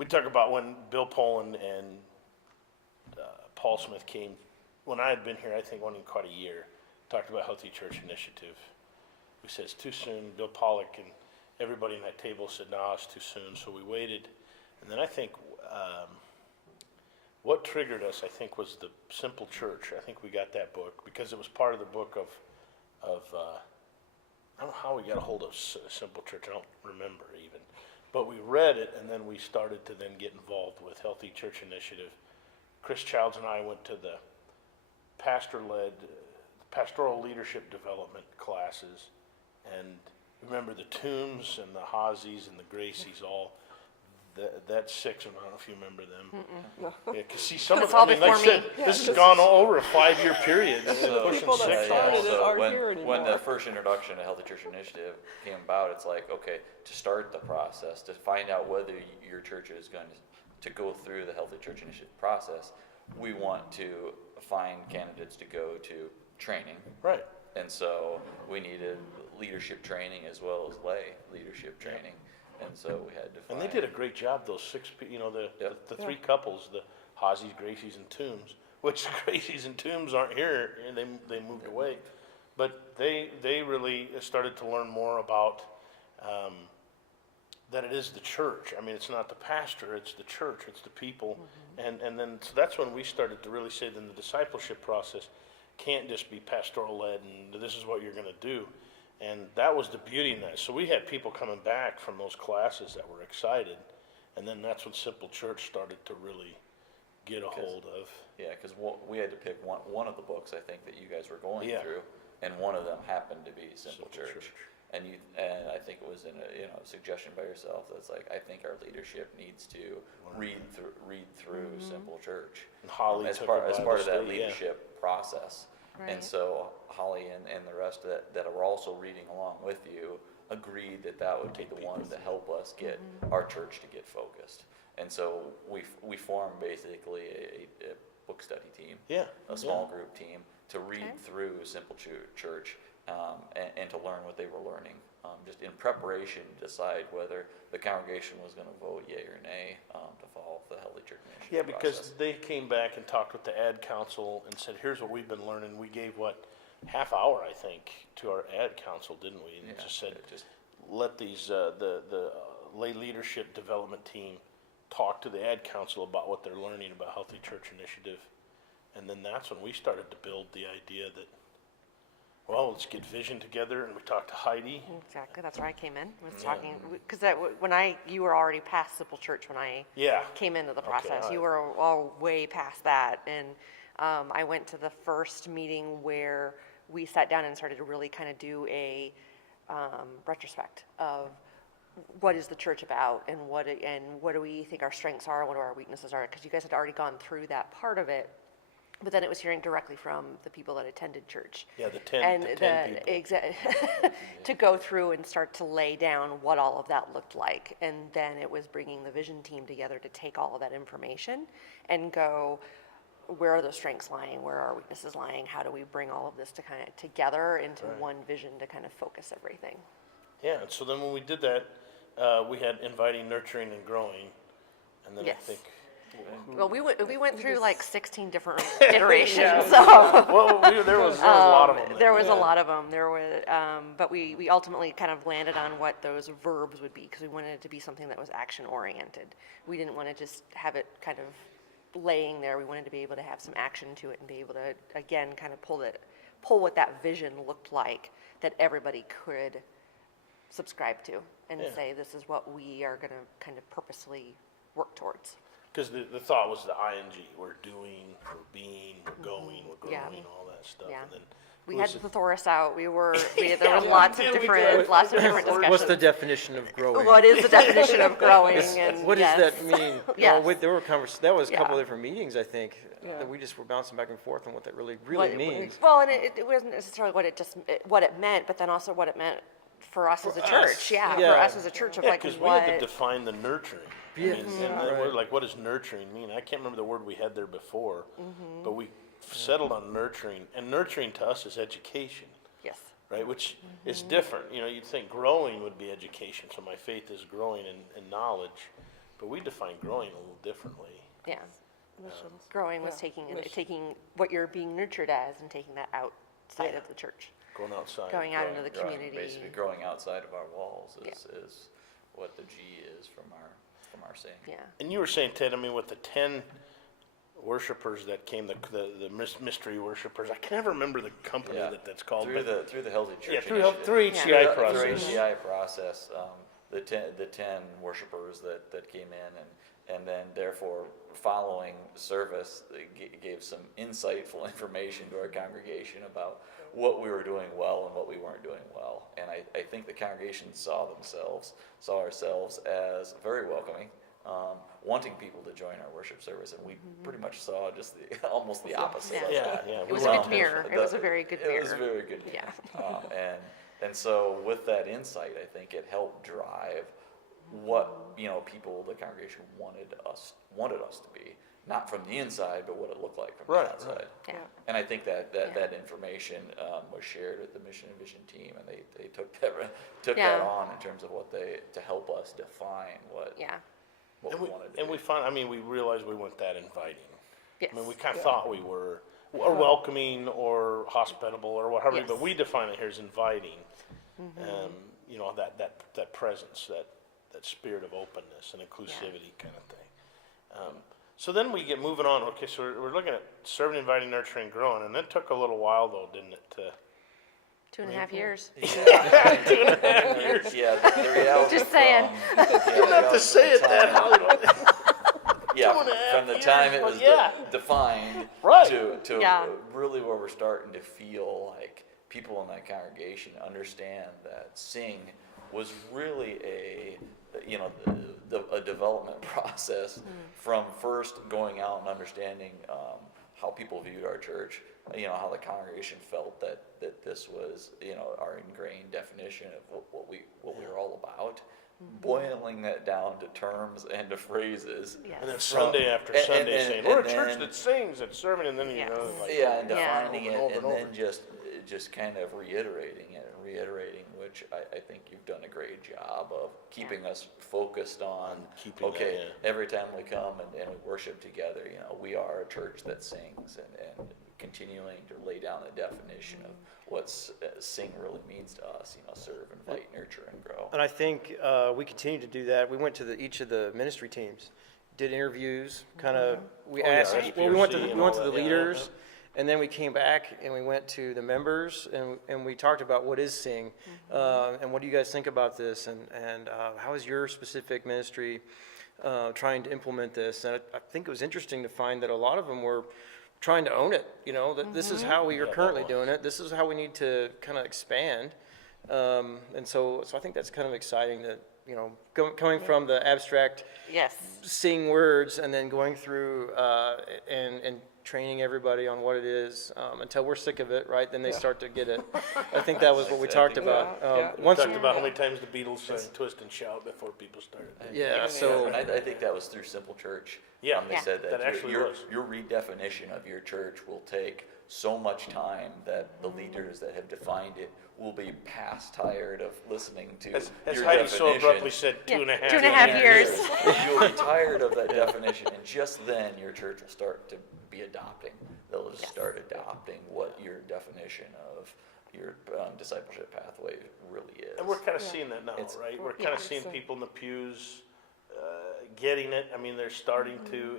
we talk about when Bill Poland and Paul Smith came, when I had been here, I think only quite a year, talked about Healthy Church Initiative. We said it's too soon. Bill Pollock and everybody in that table said, no, it's too soon. So we waited. And then I think what triggered us, I think, was the Simple Church. I think we got that book because it was part of the book of I don't know how we got a hold of Simple Church. I don't remember even. But we read it, and then we started to then get involved with Healthy Church Initiative. Chris Childs and I went to the pastor-led pastoral leadership development classes, and remember the Toombs and the Hawseys and the Gracies all. That's six, I don't know if you remember them. Yeah, because see, some of them, I mean, like I said, this has gone over a 5-year period. So, pushing people that 6 started now. it aren't here anymore. When the first introduction to Healthy Church Initiative came about, it's like, okay, to start the process, to find out whether your church is going to go through the Healthy Church Initiative process, we want to find candidates to go to training. Right. And so we needed leadership training as well as lay leadership training. And so we had to find. And they did a great job, those 6 people, the 3 couples, the Hawseys, Gracies, and Toombs, which the Gracies and Toombs aren't here, and they moved away. But they really started to learn more about that it is the church. I mean, it's not the pastor, it's the church, it's the people. Mm-hmm. And then, so that's when we started to really say then the discipleship process can't just be pastoral led and this is what you're gonna do. And that was the beauty in that. So we had people coming back from those classes that were excited. And then that's when Simple Church started to really get a hold of. Yeah, because we had to pick one of the books, I think, that you guys were going Yeah. through, and one of them happened to be Simple Church. And I think it was in a suggestion by yourself that's like, I think our leadership needs to read through Simple Church And Holly as took part a of Bible that study, leadership process. Right. And so Holly and the rest that were also reading along with you agreed that would be the one to help us get our church to get focused. And so we formed basically a book study team, a small group team to read through Simple Church and to learn what they were learning, just in preparation to decide whether the congregation was going to vote yea or nay to follow the Healthy Church Initiative Yeah, because process. they came back and talked with the ad council and said, here's what we've been learning. We gave half hour, I think, to our ad council, didn't we? And just said, let these, the lay leadership development team talk to the ad council about what they're learning about Healthy Church Initiative. And then that's when we started to build the idea that, well, let's get vision together, and we talked to Heidi. Exactly, that's where I came in, was talking, because you were already past Simple Church when I came into the process. Okay, You were all way past that, and I went to the first meeting where we sat down and started to really kind of do a retrospect of what is the church about, and what do we think our strengths are, and what our weaknesses are, because you guys had already gone through that part of it. But then it was hearing directly from the people that attended church. Yeah, the 10 people. To go through and start to lay down what all of that looked like. And then it was bringing the vision team together to take all of that information and go, where are those strengths lying? Where are our weaknesses lying? How do we bring all of this to kind of together into one vision to kind of focus everything? Yeah, and so then when we did that, we had inviting, nurturing, and growing. And then I think... Well, we went through like 16 different iterations. So Well, there was a lot of them. There was a lot of them. But we ultimately kind of landed on what those verbs would be, because we wanted it to be something that was action oriented. We didn't want to just have it kind of laying there. We wanted to be able to have some action to it and be able to, again, kind of pull what that vision looked like that everybody could subscribe to and say, this is what we are going to kind of purposely work towards. Because the thought was the I-N-G. We're doing, we're being, we're going, we're growing, all that stuff. Yeah. And then We had the thesaurus out. There was lots of different discussions. What's the definition of growing? What is the definition of growing? And What does that mean? Yes. There were that was a couple of different meetings, I think, that we just were bouncing back and forth on what that really means. Well, and it wasn't necessarily what it meant, but then also what it meant for us as a church. For us as a church of like because what. we had to define the nurturing. Yeah. I mean, and then we're like, what does nurturing mean? I can't remember the word we had there before, but we settled on nurturing, and nurturing to us is education. Yes. Right, which is different. You know, you'd think growing would be education, so my faith is growing in knowledge, But we define growing a little differently. Yeah. Missions. Growing was Yeah. taking what you're being nurtured as and taking that outside of the church. Going outside. Going out into the Growing- community. Basically growing outside of our walls Yeah. is what the G is from our saying. Yeah. And you were saying, Ted, I mean, with the 10 worshipers that came, the mystery worshipers, I can never remember the company Yeah. that's called. Through but the Healthy Church yeah, Initiative. through HCI Yeah. process. Through HCI process, the 10 worshipers that came in and then therefore following service, they gave some insightful information to our congregation about what we were doing well and what we weren't doing well. And I think the congregation saw ourselves as very welcoming, wanting people to join our worship service, and we pretty much saw just almost the opposite. Yeah. of that. Yeah, It was we a were- good mirror. It was a very good mirror. It was a very good Yeah. mirror. And so with that insight, I think it helped drive what, people, the congregation wanted us to be, not from the inside, but what it looked like from the Right, outside. right. Yeah. And I think that Yeah. information was shared with the mission and vision team, and they took that Yeah. on in terms of to help us define what Yeah. we wanted to And be. we realized we weren't that inviting. Yes. I mean, we kind of thought we were, or welcoming, or hospitable, or whatever, Yes. but we define it here as inviting. That presence, that spirit of openness and inclusivity kind of thing. So then we get moving on. Okay, so we're looking at serving, inviting, nurturing, growing, and it took a little while though, didn't it? 2.5 years. Yeah, the reality. Just saying. You don't have to say it that how. Yeah, 2.5 from the years, time it but was yeah. defined Right. to Yeah. really where we're starting to feel like people in that congregation understand that S.I.N.G was really a development process from first going out and understanding how people viewed our church, how the congregation felt that this was our ingrained definition of what we were all about. Boiling that down to terms and to phrases. Yes. And then Sunday after Sunday saying, we're a church that sings, that's serving, and then, Yes. like. Yeah, and Yeah. defining Over it, and over and and then over. just kind of reiterating, which I think you've done a great job of keeping us focused on, keeping that, okay, yeah. every time we come and we worship together, we are a church that sings, and continuing to lay down the definition of what sing really means to us, serve, invite, nurture, and grow. And I think we continue to do that. We went to each of the ministry teams, did interviews, kind of, we asked, SPRC we went to and the all that, yeah, leaders, and then we came back and we went to the members, and we talked about what is S.I.N.G, and what do you guys think about this, and how is your specific ministry trying to implement this? And I think it was interesting to find that a lot of them were trying to own it, that this is how we are Yeah, currently that doing it, this is how we need to kind of expand. And so I think that's kind of exciting that, coming from the abstract Yes. sing words and then going through and training everybody on what it is until we're sick of it, right? Then they start to get it. I think that was what we talked about. Yeah. We Once talked about how many times the Beatles sang Twist and Shout before people started. Yeah, And so I think that was through Simple Church. Yeah. They Yeah. said that That actually your, was. your redefinition of your church will take so much time that the leaders that have defined it will be past tired of listening to As your Heidi so definition. abruptly said, Yeah, 2.5 2.5 years. You'll be tired of that definition, and just then your church will start to be adopting. They'll just start adopting what your definition of your discipleship pathway really is. And we're kind of seeing that now, It's- right? We're kind of seeing people in the pews getting it. I mean, they're starting to,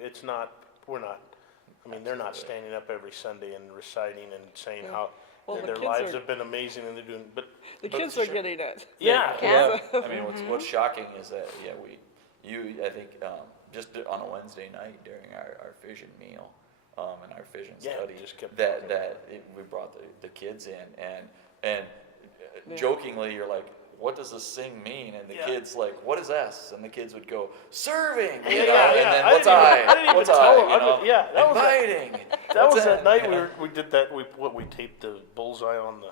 they're not standing up every Sunday and reciting and saying how Well, the their kids lives are- have been amazing and they're doing, but. The but kids are sure. getting it. Yeah. Yeah. I mean, what's shocking is that, I think, just on a Wednesday night during our vision meal, and our vision Yeah, study, just kept we brought the kids in, and jokingly, you're like, what does this sing mean? And the Yeah. kids like, what is S? And the kids would go, serving, Yeah, yeah. and then I what's didn't I? even What's tell I? them. That was Inviting. That What's was that night You know? we did that, we taped the bullseye on the,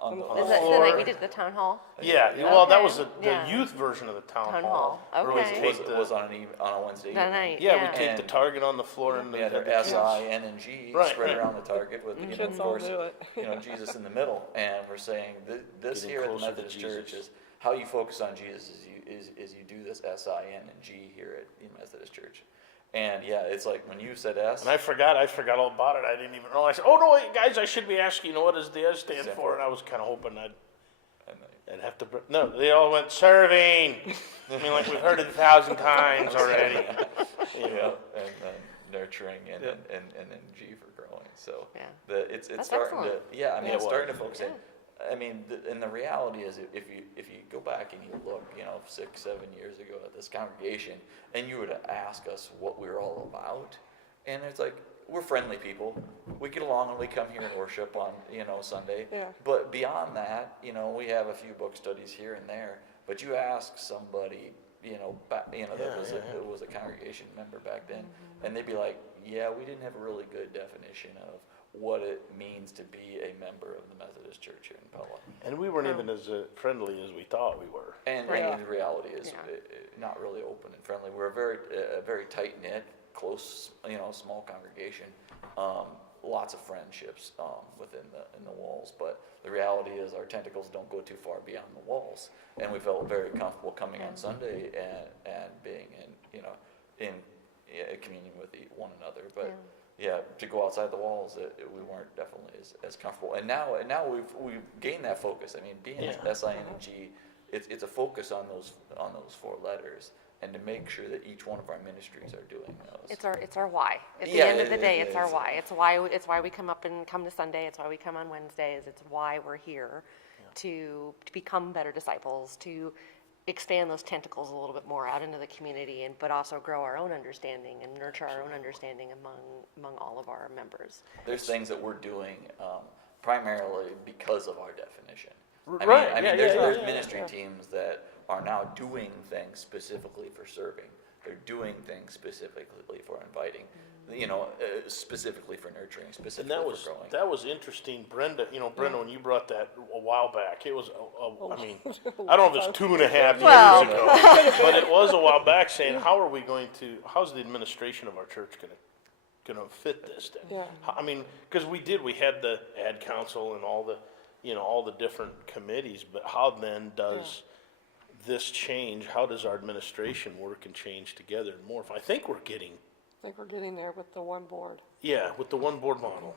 On the Is that the floor. night we did the town hall? yeah, well, that Okay. was the Yeah. youth version of the town Town hall. hall. where we Okay. taped it was on a Wednesday That evening. night. Yeah, we Yeah. taped the And- target on the floor and We had our the kids. S.I.N.G Right, spread right. around the target with, Kids of all course, do it. Jesus in the middle. And we're saying this Getting here at the closer to Methodist Jesus. Church how you focus on Jesus is you do this S.I.N.G here at the Methodist Church. And yeah, it's like when you said S. And I forgot all about it. I didn't even realize. Oh no, wait, guys! I should be asking. What does the S stand for? And I was kind of hoping I'd have to. No, they all went serving. I mean, like we've heard it 1,000 times already. Yeah, and then nurturing and then G for growing. So Yeah. it's That's starting excellent. to I mean it's starting to focus Yeah. in. I mean, and the reality is, if you go back and you look, 6-7 years ago at this congregation, and you were to ask us what we were all about, and it's like we're friendly people, we get along and we come here and worship on Sunday. Yeah. But beyond that, we have a few book studies here and there. But you ask somebody, that was a congregation member back then, and they'd be like, yeah, we didn't have a really good definition of what it means to be a member of the Methodist Church here in Pella. And we weren't even as friendly as we thought we were. And, Right. and the reality is, Yeah. not really open and friendly. We're a very tight knit, close, small congregation. Lots of friendships within the walls, but the reality is our tentacles don't go too far beyond the walls. And we felt very comfortable coming on Sunday and being in communion with one another. But to go outside the walls, we weren't definitely as comfortable. And now we've gained that focus. I mean, being S.I.N.G, it's a focus on those 4 letters, and to make sure that each one of our ministries are doing those. It's our why. At the Yeah, end of the day, it it's our is. why. It's why we come to Sunday. It's why we come on Wednesdays. It's why we're here to become better disciples, to expand those tentacles a little bit more out into the community, but also grow our own understanding and nurture our own understanding among all of our members. There's things that we're doing primarily because of our definition. Right, I mean, yeah, there's yeah, ministry teams that are now doing things specifically for serving. They're doing things specifically for inviting, specifically for nurturing, And specifically for growing. that was interesting, Brenda. When you brought that a while back, it was. I mean, I don't know if it's 2.5 Well. years ago, but it was a while back. Saying, how's the administration of our church going to fit this? Then? Yeah. I mean, because we had the ad council and all the different committees, but how then does this change? How does our administration work and change together and morph? I think we're getting there with the one board. with the one board model.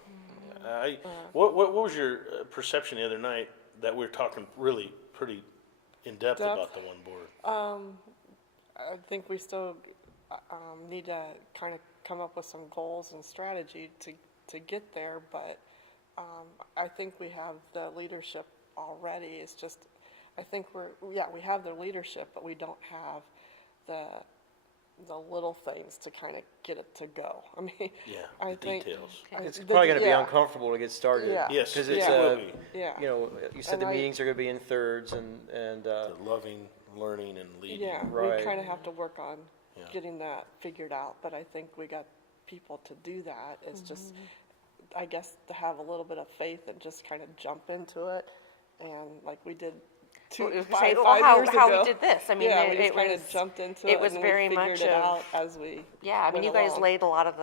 What was your perception the other night that we were talking really pretty in depth about the one board? I think we still need to kind of come up with some goals and strategy to get there, but I think we have the leadership already. It's just, I think we have the leadership, but we don't have the little things to kind of get it to go. I mean, I think details. It's probably going to be uncomfortable to get started. Yeah. Yes, Because it it's, will be. Yeah. You said And the meetings are going to be in thirds and The loving, learning, and leading. Yeah, Right. we kind of have to work on Yeah. getting that figured out, but I think we got people to do that. It's just, I guess, to have a little bit of faith and just kind of jump into it, and like we did five how years we ago. did this. I mean, Yeah, we it just kind was of jumped into it. it was and very we figured much it of- out as we. Yeah, I mean, went you guys along. laid a lot of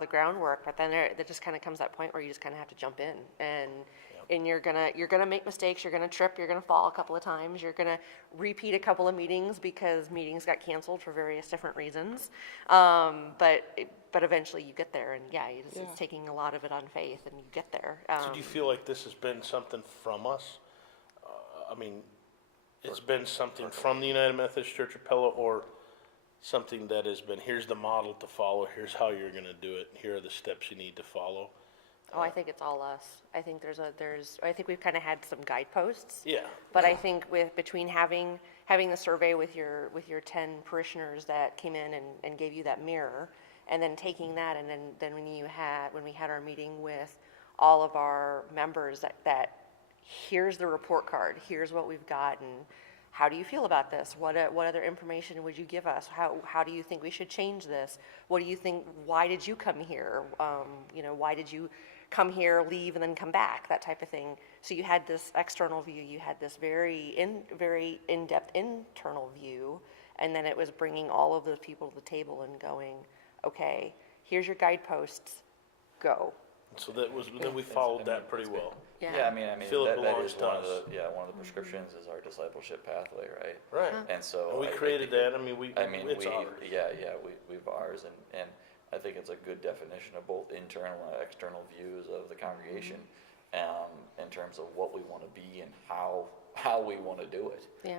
the groundwork, but then there just kind of comes that point where you just kind of have to jump in, and you're gonna make mistakes, you're gonna trip, you're gonna fall a couple of times, you're gonna repeat a couple of meetings because meetings got canceled for various different reasons, but eventually you get there, and it's taking a lot of it on faith, and you get there. So do you feel like this has been something from us? I mean, it's been something from the United Methodist Church of Pella, or something that has been, here's the model to follow, here's how you're going to do it, here are the steps you need to follow? I think it's all us. I think I think we've kind of had some guideposts. Yeah. But I think between having the survey with your 10 parishioners that came in and gave you that mirror, and then taking that, and then when we had our meeting with all of our members, that here's the report card, here's what we've got, and how do you feel about this? What other information would you give us? How do you think we should change this? What do you think? Why did you come here? Why did you come here, leave, and then come back? That type of thing. So you had this external view, you had this very in-depth internal view, and then it was bringing all of those people to the table and going, okay, here's your guideposts, go. So then we followed that pretty well. Yeah, I mean, Feel it that belongs is to one of us. the, one of the prescriptions is our discipleship pathway, right? Right. And so. And we I created think that, I mean, it's we, ours. we've ours, and I think it's a good definition of both internal and external views of the congregation, in terms of what we want to be and how we want to do it. Yeah.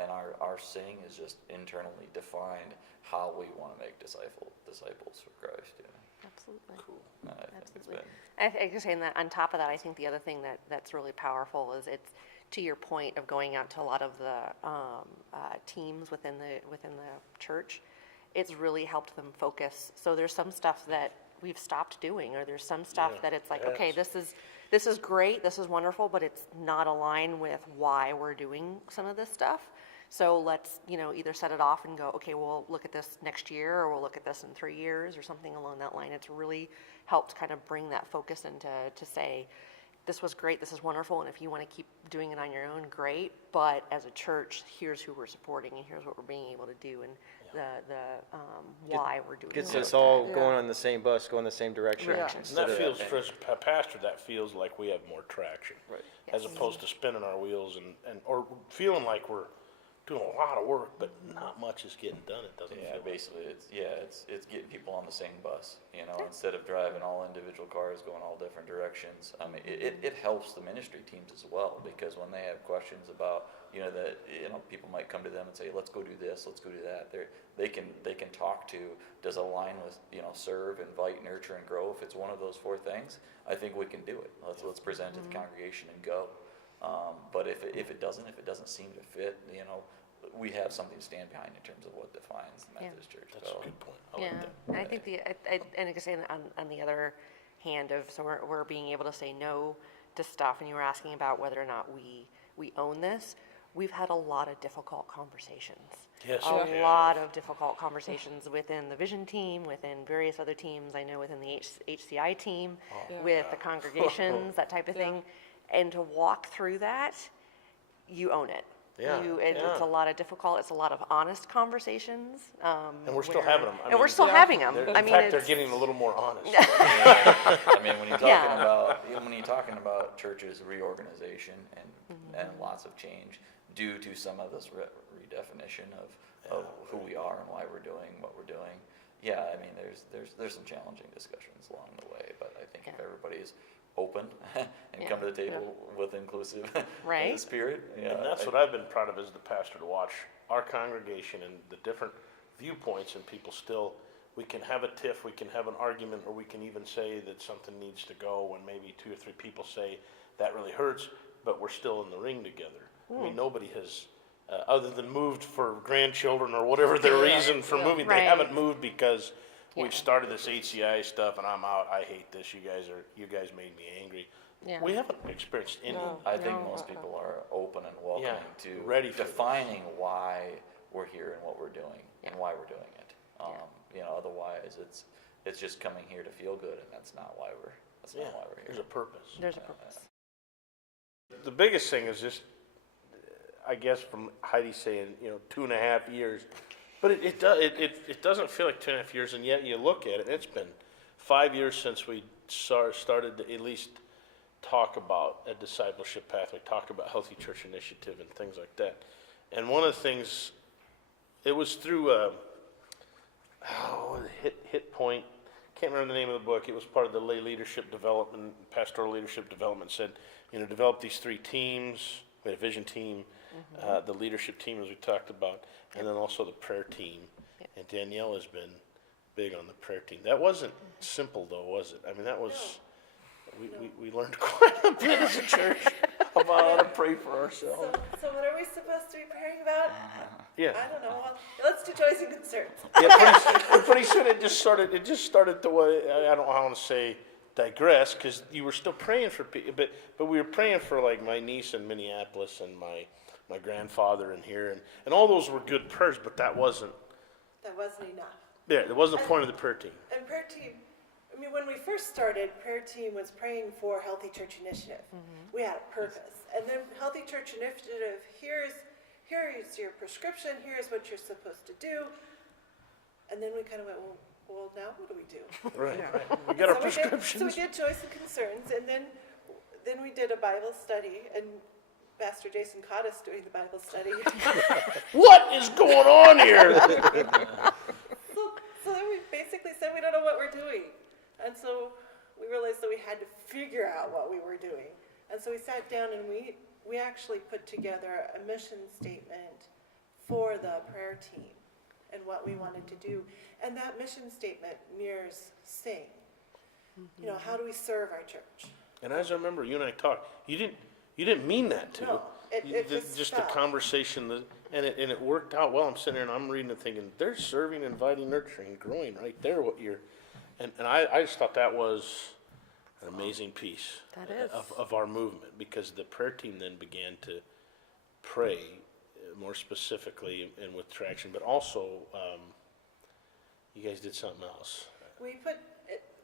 And our sing is just internally defined how we want to make disciples for Christ, Absolutely. Cool. I think it's Absolutely. been, I just saying that on top of that, I think the other thing that's really powerful is it's to your point of going out to a lot of the teams within the church. It's really helped them focus. So there's some stuff that we've stopped doing, or there's some stuff Yeah, that it's like, yes. okay, this is great, this is wonderful, but it's not aligned with why we're doing some of this stuff. So let's, either set it off and go, okay, we'll look at this next year, or we'll look at this in 3 years, or something along that line. It's really helped kind of bring that focus into to say, this was great, this is wonderful, and if you want to keep doing it on your own, great. But as a church, here's who we're supporting, and here's what we're being able to do, and why we're doing Gets it. us all going on the same bus, going the same direction. Yeah. And instead that of- feels, for a pastor, that feels like we have more traction. Right. As opposed to spinning our wheels or feeling like we're doing a lot of work, but not much is getting done, it doesn't feel like. basically, it's getting people on the same bus, instead of driving all individual cars going all different directions. I mean, it helps the ministry teams as well, because when they have questions about, people might come to them and say, let's go do this, let's go do that. They can talk to, does it align with, serve, invite, nurture, and grow? If it's one of those 4 things, I think we can do it. Let's present to the congregation and go. But if it doesn't seem to fit, we have something to stand behind in terms of what defines the Methodist Church. That's a good point. I Yeah, like that. and I think and I can say on the other hand of, so we're being able to say no to stuff, and you were asking about whether or not we own this. We've had a lot of difficult conversations. Yes, A we have. lot of difficult conversations within the vision team, within various other teams. I know within the HCI team, with the congregations, that type of thing. And to walk through that, you own it. Yeah, It's a lot of difficult, it's a lot of honest conversations. And we're still having them. I And mean, we're still having them. In I mean, fact, they're it's, getting a little more honest. I mean, when you're talking Yeah. about churches reorganization and lots of change due to some of this redefinition of who we are and why we're doing what we're doing. Yeah, I mean, there's some challenging discussions along the way, but I think if everybody's open and come to the table with inclusive Right. spirit. Yeah, And that's what I've been proud of as the pastor, to watch our congregation and the different viewpoints, and people still, we can have a tiff, we can have an argument, or we can even say that something needs to go when maybe 2 or 3 people say that really hurts, but we're still in the ring together. I mean, nobody has, other than moved for grandchildren or whatever their reason for moving, they Right. haven't moved because Yeah. we've started this HCI stuff and I'm out, I hate this, you guys made me angry. Yeah. We haven't experienced any. No. I think most people are open and welcoming to ready for this. defining why we're here and what we're doing and why we're doing it. Otherwise it's just coming here to feel good, and that's not why we're here. There's a purpose. There's a purpose. The biggest thing is just, I guess from Heidi saying, 2.5 years, but it doesn't feel like 2.5 years, and yet you look at it, it's been 5 years since we started to at least talk about a discipleship pathway, talk about Healthy Church Initiative and things like that. And one of the things, it was through Hit Point, can't remember the name of the book, it was part of the lay leadership development, pastoral leadership development, said, develop these 3 teams. We had a vision team, the leadership team, as we talked about, and then also the prayer team. And Danielle has been big on the prayer team. That wasn't simple, though, was it? I mean, that was, we learned quite a bit as a church about how to pray for ourselves. So what are we supposed to be praying about? Yeah. I don't know. Well, let's do joys and concerns. Yeah, pretty soon it just started to, I don't want to say digress, because you were still praying for people, but we were praying for, like, my niece in Minneapolis and my grandfather in here, and all those were good prayers, but that wasn't enough. there. That wasn't the point of the prayer team. And prayer team, I mean, when we first started, prayer team was praying for Healthy Church Initiative. We had a purpose. And then Healthy Church Initiative, here is your prescription, here's what you're supposed to do. And then we kind of went, well, now what do we do? Right. We got our So prescriptions. we did joys and concerns, and then then we did a Bible study, and Pastor Jason caught us doing the Bible study. What is going on here? So then we basically said we don't know what we're doing. And so we realized that we had to figure out what we were doing. And so we sat down and we actually put together a mission statement for the prayer team and what we wanted to do. And that mission statement mirrors S.I.N.G. You know, how do we serve our church? And as I remember, you and I talked, you didn't mean that to. No, it just a fell. conversation and it worked out well. I'm sitting there and I'm reading it thinking, they're serving, inviting, nurturing, growing right there. And I just thought that was an amazing piece That is. of our movement, because the prayer team then began to pray more specifically and with traction, but also you guys did something else.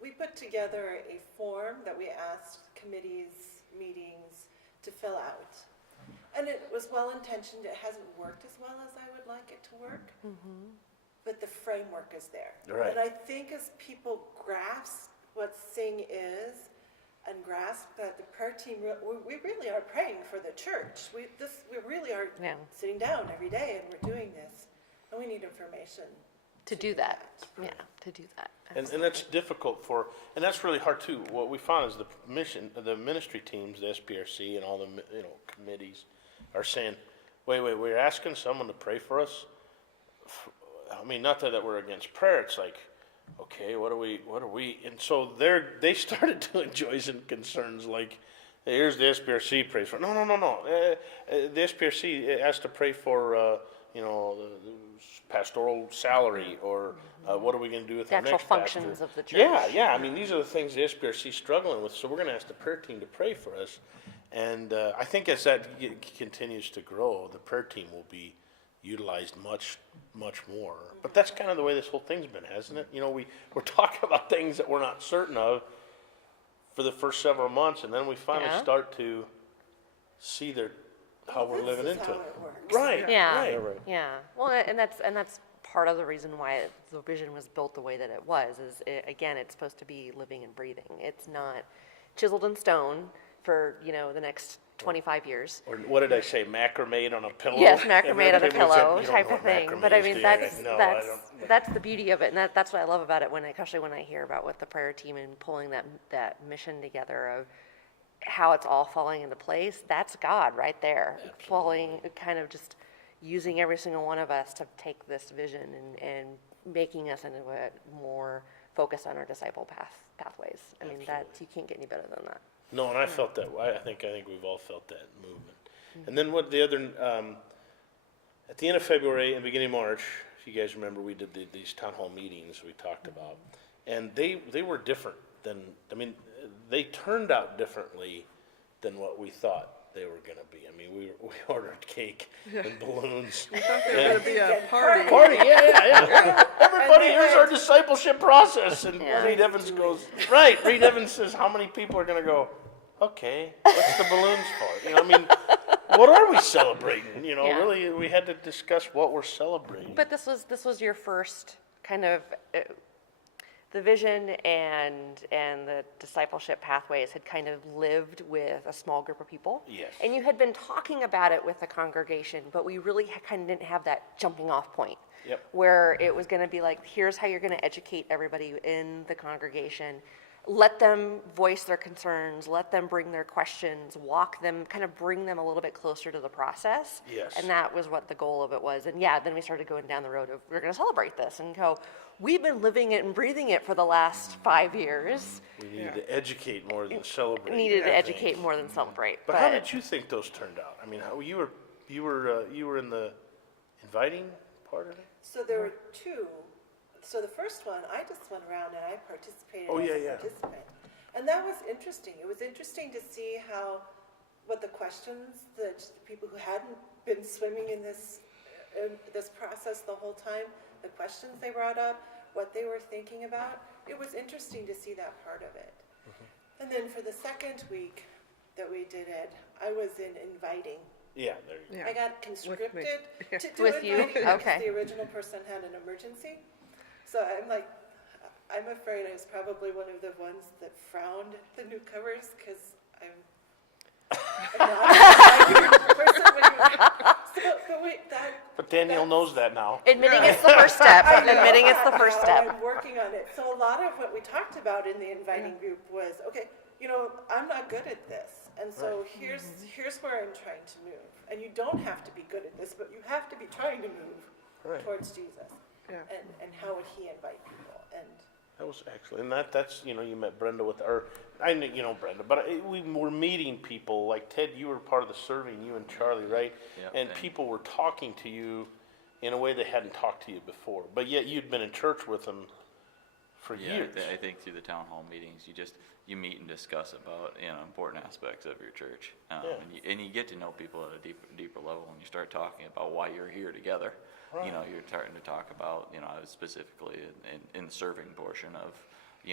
We put together a form that we asked committees, meetings to fill out. And it was well-intentioned. It hasn't worked as well as I would like it to work. But the framework is there. Right. And I think as people grasp what S.I.N.G is and grasp that the prayer team, we really are praying for the church. We really are Yeah. sitting down every day and we're doing this. And we need information. To do that, yeah, to do that. And that's difficult and that's really hard too. What we found is the ministry teams, the SPRC and all the, committees are saying, wait, we're asking someone to pray for us? I mean, not that we're against prayer, it's like, okay, what are we, and so they started doing joys and concerns like, here's the SPRC prays for, no, the SPRC has to pray for, the pastoral salary, or what are we going to do with The our actual next functions pastor? of the church. Yeah. I mean, these are the things the SPRC is struggling with. So we're going to ask the prayer team to pray for us. And I think as that continues to grow, the prayer team will be utilized much, much more. But that's kind of the way this whole thing's been, hasn't it? We're talking about things that we're not certain of for the first several months, and then we finally Yeah. start to see how we're living This is into how it. it works. Right. Yeah, Right. yeah. Well, and that's part of the reason why the vision was built the way that it was. Again, it's supposed to be living and breathing. It's not chiseled in stone for the next 25 years. Or what did I say, macrame on a pillow? Yes, macrame on a Everybody said, pillow "You don't type know of what thing. macrame But I is, mean, do you?" I go, "No, I don't." that's the beauty of it, and that's what I love about it. Especially when I hear about with the prayer team and pulling that mission together of how it's all falling into place. That's God right there, falling, kind of just using every single one of us to take this vision and making us into a more focused on our disciple pathways. I mean, you can't get any better than that. No, and I felt that. I think we've all felt that movement. And then what the other at the end of February and beginning of March, if you guys remember, we did these town hall meetings we talked about, and they were different than. I mean, they turned out differently than what we thought they were going to be. I mean, we ordered cake and balloons. We thought they were going to be a party. Party, yeah. Everybody, here's our discipleship process. And Yeah. Reed Evans goes, right. Reed Evans says, how many people are going to go, okay, what's the balloons for? I mean, what are we celebrating? Yeah. Really, we had to discuss what we're celebrating. But this was your first kind of the vision and the discipleship pathways had kind of lived with a small group of people. Yes. And you had been talking about it with the congregation, but we really kind of didn't have that jumping off point. Yep. Where it was going to be like, here's how you're going to educate everybody in the congregation. Let them voice their concerns, let them bring their questions, walk them, kind of bring them a little bit closer to the process. Yes. And that was what the goal of it was. And yeah, then we started going down the road of, we're going to celebrate this and go, we've been living it and breathing it for the last 5 years. We needed to educate more than celebrate. Needed to I think. educate more than celebrate. But how did you think those turned out? I mean, how you were in the inviting part of it? So there were two. So the first one, I just went around and I participated Oh, as yeah, a yeah. participant. And that was interesting. It was interesting to see what the questions that people who hadn't been swimming in this process the whole time, the questions they brought up, what they were thinking about. It was interesting to see that part of it. Mm-hmm. And then for the second week that we did it, I was in inviting. Yeah, there you go. Yeah. I got conscripted to do With you? inviting because Okay. the original person had an emergency. So I'm afraid I was probably one of the ones that frowned at the newcomers because But Danielle knows that now. Admitting it's the first step, admitting it's the first step. I'm working on it. So a lot of what we talked about in the inviting group was, okay, I'm not good at this. And so here's where I'm trying to move. And you don't have to be good at this, but you have to be trying to move towards Jesus. Yeah. And how would he invite people? And That was excellent. And that's, you met Brenda I knew, Brenda, but we were meeting people, like Ted, you were part of the serving, you and Charlie, right? Yep. And people were talking to you in a way they hadn't talked to you before, but yet you'd been in church with them for years. I think through the town hall meetings, you meet and discuss about, important aspects of your church. And you get to know people at a deeper level, and you start talking about why you're here together. Right. You're starting to talk about, specifically in the serving portion of,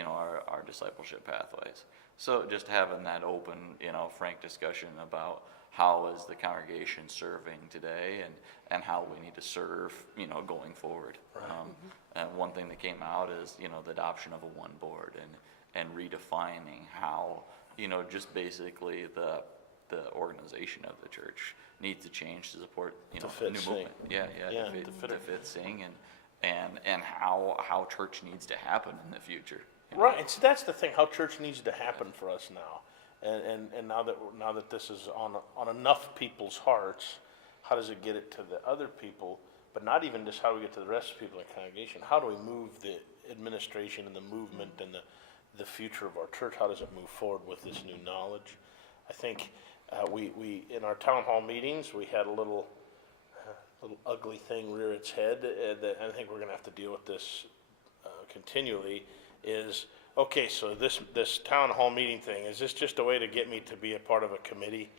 our discipleship pathways. So just having that open, frank discussion about how is the congregation serving today and how we need to serve, going forward. Right. And one thing that came out is, the adoption of a one board and redefining how, just basically the organization of the church needs to change to support, To a fit new S.I.N.G. movement. To fit S.I.N.G. and how church needs to happen in the future. Right, and so that's the thing, how church needs to happen for us now. And now that this is on enough people's hearts, how does it get it to the other people? But not even just how do we get to the rest of the people in the congregation. How do we move the administration and the movement and the future of our church? How does it move forward with this new knowledge? I think we in our town hall meetings, we had a little ugly thing rear its head. That I think we're going to have to deal with this continually. Is okay. So this town hall meeting thing, is this just a way to get me to be a part of a committee?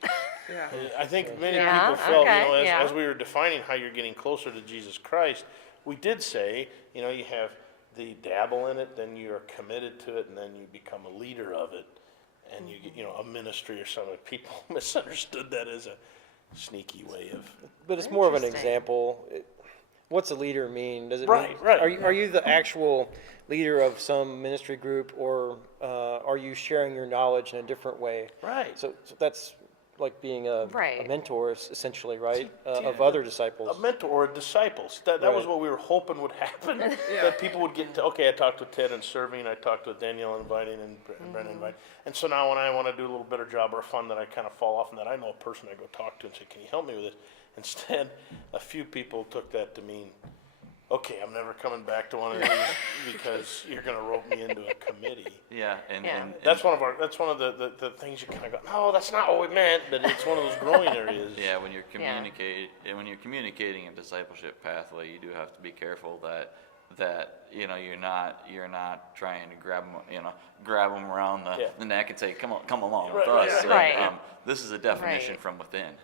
Yeah. I think many Yeah, people felt, okay, as we were defining how you're getting closer to Jesus Christ, we did say, you have the dabble in it, then you're committed to it, and then you become a leader of it, and you get, a ministry or something. People misunderstood that as a sneaky way of. But it's more of an Interesting. example. What's a leader mean? Does it Right, mean, right. Are you the actual leader of some ministry group, or are you sharing your knowledge in a different way? Right. So that's like being a Right. mentor, essentially, right? Of other disciples. A mentor or a disciple. That was Right. what we were hoping would happen. That people would get into, okay, I talked with Ted and serving, I talked with Danielle inviting and Brendan inviting. And so now when I want to do a little better job or fun that I kind of fall off and that I know a person I go talk to and say, can you help me with this? Instead, a few people took that to mean, okay, I'm never coming back to one of these because you're going to rope me into a committee. Yeah, and That's one of the things you kind of go, no, that's not what we meant, but it's one of those growing areas. yeah, when you're communicating a discipleship pathway, you do have to be careful that you're not trying to grab them around the neck and say come along with Right, us. right. So, this is a definition Right. from within.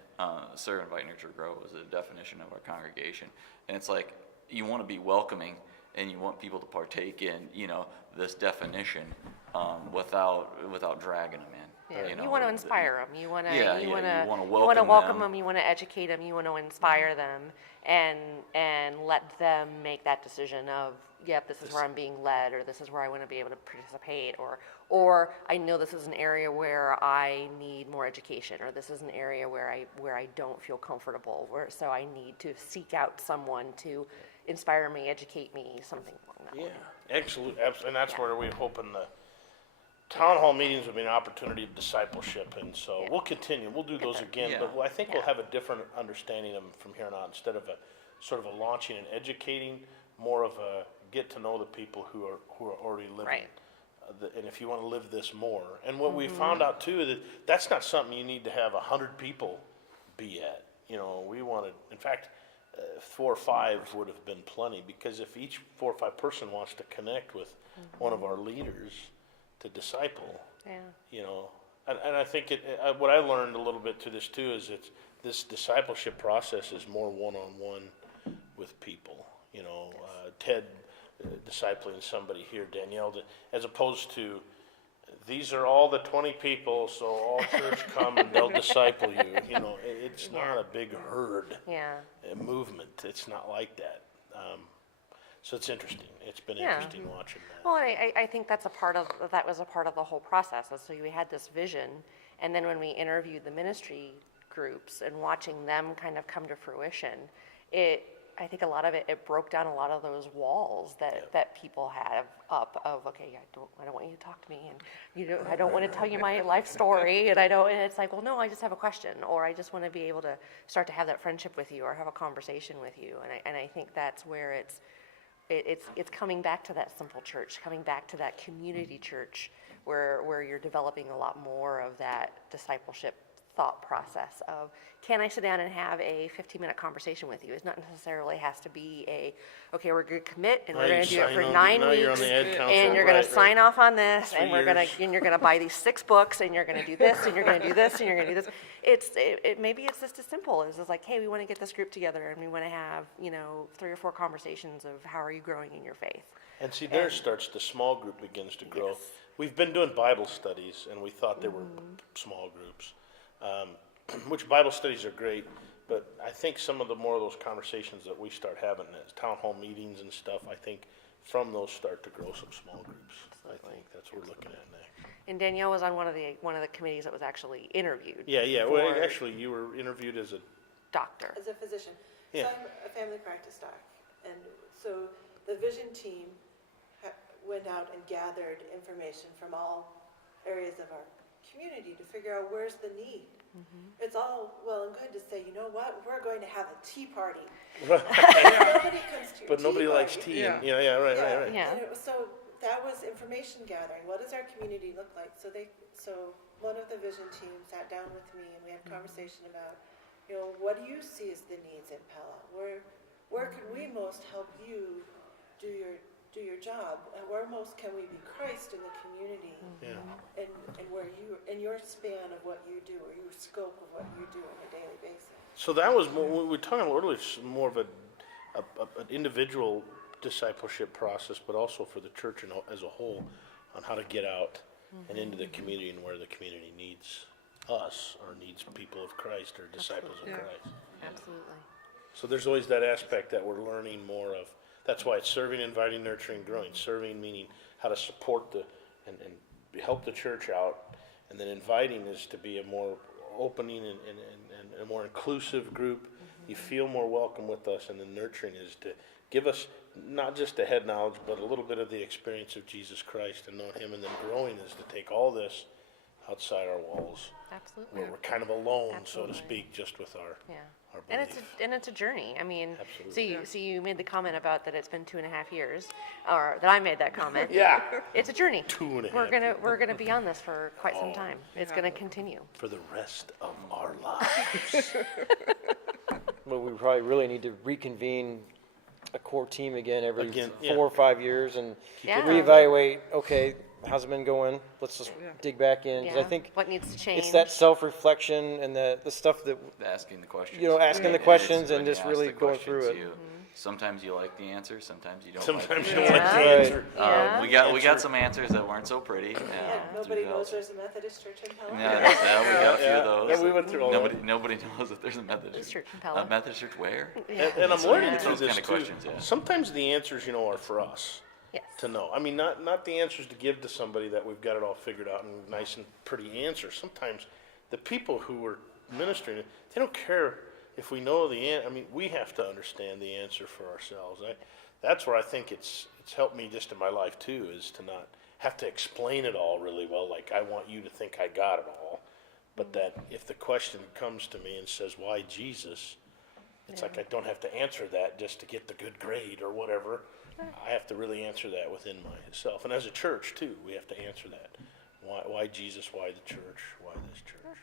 Serve, invite, nurture, grow is a definition of our congregation, and it's like you want to be welcoming and you want people to partake in this definition without dragging them in. Yeah. You want to inspire them. You want to you wanna welcome welcome them. You want to educate them. You want to inspire them, and let them make that decision of, yep, this is where I'm being led, or this is where I want to be able to participate, or I know this is an area where I need more education, or this is an area where I don't feel comfortable, so I need to seek out someone to inspire me, educate me, something along that line. Absolutely, and that's where we're hoping the town hall meetings will be an opportunity of discipleship, and so we'll continue. We'll do those again, Yeah. but I think we'll have a different understanding of them from here on out. Instead of a sort of a launching and educating, more of a get to know the people who are already living. Right. And if you want to live this more, and what we found out too is that's not something you need to have 100 people be at. We wanted, in fact, 4 or 5 would have been plenty, because if each 4 or 5 person wants to connect with one of our leaders to disciple, Yeah. and I think what I learned a little bit to this too is this discipleship process is more one-on-one with people. Ted discipling somebody here, Danielle, as opposed to these are all the 20 people, so all church come and they'll disciple you. It's not a big herd movement. It's not like that. So it's interesting. It's been interesting watching that. Well, I think that was a part of the whole process. And so we had this vision, And then when we interviewed the ministry groups and watching them kind of come to fruition, I think a lot of it broke down a lot of those walls that people have up of, okay, I don't want you to talk to me, and I don't want to tell you my life story, and it's like, well, no, I just have a question, or I just want to be able to start to have that friendship with you or have a conversation with you. And I think that's where it's coming back to that simple church, coming back to that community church where you're developing a lot more of that discipleship thought process of, can I sit down and have a 15-minute conversation with you? It's not necessarily has to be okay, we're going to commit and we're going to do it for 9 Now you're on weeks, the ed council, and you're going to sign off on this, 3 and you're going to buy these 6 books, and you're going to do this, and you're going to do this, and you're going to do this. Maybe it's just as simple as like, hey, we want to get this group together, and we want to have 3 or 4 conversations of how are you growing in your faith. And see, there starts, the small group begins to grow. Yes. We've been doing Bible studies, and we thought they were small groups, which Bible studies are great, but I think some of those conversations that we start having as town hall meetings and stuff, I think from those start to grow some small groups. Absolutely. I think that's what we're looking at now. And Danielle was on one of the committees that was actually interviewed. Yeah, well, for actually, you were interviewed as a, doctor. As a physician. Yeah. So I'm a family practice doc, and so the vision team went out and gathered information from all areas of our community to figure out where's the need. It's all well and good to say, you know what, we're going to have a tea party. Nobody comes to your but nobody likes party. tea. And, right. Yeah. And so that was information gathering. What does our community look like? So one of the vision team sat down with me and we had a conversation about, what do you see as the needs in Pella? Where could we most help you do your job? And where most can we be Christ in the community? Yeah. And where you, in your span of what you do, or your scope of what you do on a daily basis. So that was more, we were talking earlier, more of an individual discipleship process, but also for the church as a whole on how to get out and into the community and where the community needs us or needs people of Christ or disciples of Christ. Absolutely. So there's always that aspect that we're learning more of. That's why it's serving, inviting, nurturing, growing. Serving meaning how to support and help the church out, and then inviting is to be a more opening and a more inclusive group. You feel more welcome with us, and then nurturing is to give us not just the head knowledge, but a little bit of the experience of Jesus Christ and knowing Him, and then growing is to take all this outside our walls, Absolutely. where we're kind of alone, so to Absolutely. speak, just with our And belief. it's a journey. I mean, Absolutely. so you made the comment about that it's been 2.5 years, or that I made that comment. Yeah, It's a journey. 2.5 We're gonna be on this for quite some time. It's gonna continue. for the rest of our lives. But we probably really need to reconvene a core team again every Again, 4 or 5 years and Yeah. reevaluate, okay, how's it been going? Let's just dig back in. 'Cause I Yeah. think What needs to change? it's that self-reflection and the stuff that, Asking the questions. asking the It's questions when and you just ask really the going through questions, it. Sometimes you like the answer, sometimes you don't Sometimes like you the don't like answer. the Right. answer. Yeah. We got some answers that weren't so pretty. Nobody knows there's a Methodist church in Pella. We got a few of those. Yeah, we went through all that. Nobody knows that there's a Methodist Methodist church in Pella. A Methodist church where? And I'm So, learning yeah, through those this kind of too. questions, yeah. Sometimes the answers, are for us Yes. to know. I mean, not the answers to give to somebody that we've got it all figured out and nice and pretty answers. Sometimes the people who are ministering, they don't care if we know the answer. I mean, we have to understand the answer for ourselves. That's where I think it's helped me just in my life too, is to not have to explain it all really well. Like I want you to think I got it all, but that if the question comes to me and says, "Why Jesus?" It's like I don't have to answer that just to get the good grade or whatever. I have to really answer that within myself. And as a church, too, we have to answer that. Why Jesus? Why the church? Why this church?